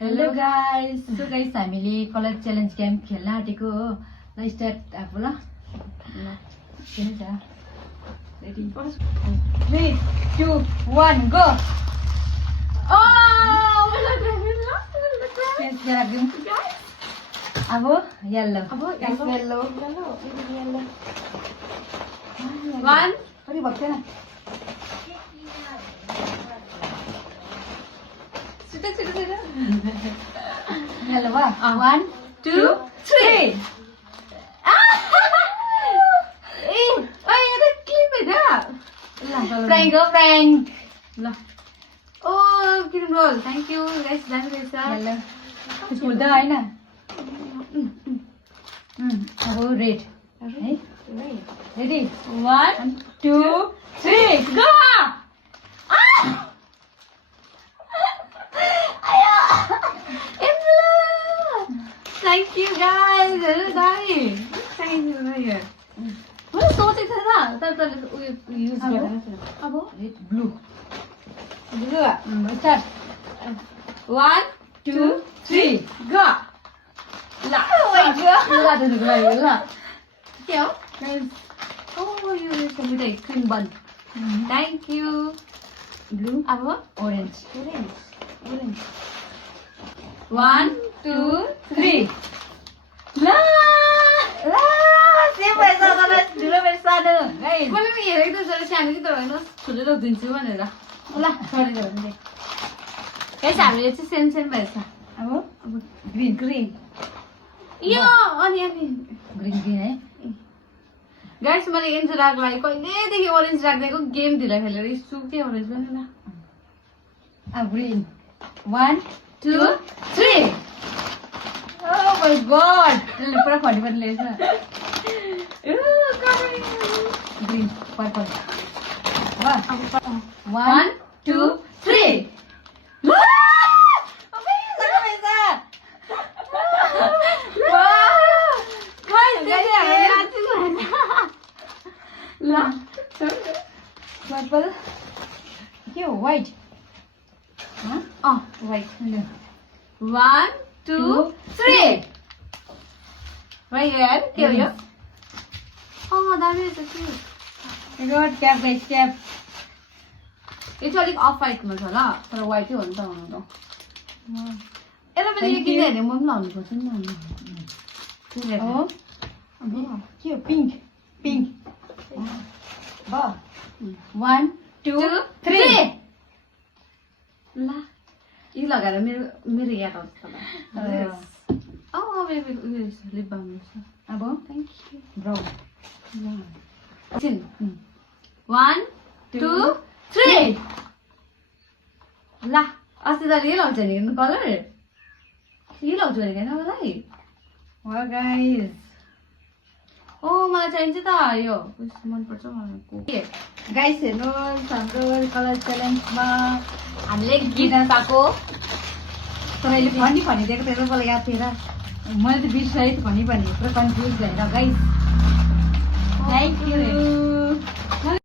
Hello guys so guys हामीले colour challenge game खेल्न आँटेको हो ल स्टार्ट अब ल किन छ रेडी 3 2 1 गो चेन्ज गरादिउँ अब येलो येलो 1 अरे भक्दैन येलो वा 1 2 3 Prank go prank. ल Oh, kirim roll. Thank you guys. दामी रहेछ येलो फुल्दा हैन अब रेड है रेडी 1 2 3 go. Thank you guys. हेर्नु दामी Thank you यार मैले सोचेको थिएन तर उयो युज गरेन अब रेड ब्लू ब्लू स्टार्ट 1 2 3 go ल ल के हो ओ यो मिठाई क्रिम बन थ्याङ्क यू ब्लू अब ओरेन्ज 1 2 3 ल सेम भएछ तर ढिलो भएछ सानो गाइस मैले पनि हेरेको त जरा सानो कि तर होइन ठुलो लगिदिन्छु भनेर ल गाइस हामीले चाहिँ सेम सेम भएछ अब ग्रीन ग्रिन यो अनि ग्रीन है गाइस मैले एन्जेलाको लागि कहिलेदेखि ओरेन्ज राखिदिएको गेम ढिला खेलेर सुके ओरेन्ज पनि ल अब ग्रीन 1 2 3 Oh my god! पुरा फटी फटी ल्याएछ ग्रीन पर्पल 1 2 3 पर्पल के हो व्हाइट वाइट 1 2 3 right here के हो यो दामी रहेछ कि गॉड क्याप गाइस क्याप यो चाहिँ अलिक अफ वाइटमा छ ल तर वाइटै हो नि त हुनु त यसलाई पनि यो किन हेर्ने म पनि लाउनु पर्छ नि हो के हो पिङ्क पिङ्क 1 2 3 ल यो लगाएर मेरो याद आउँछ मेरो लिप बाम रहेछ अब थ्याङ्क यू ब्राउन 1 2 3 ल अस्ति त यही लाउँछ नि कलर यही लाउँछ भने होइन मलाई हो गाइस मलाई चाहिन्छ त यो मनपर्छ मलाई गाइस हेर्नुहोस् हाम्रो कलर च्यालेन्जमा हामीले गीत पाएको तपाईँले भनिदिएको थियो मलाई याद थिएन मैले त बिर्सेँ भनी पुरा कन्फ्युज भएर गाइस थ्याङ्क यू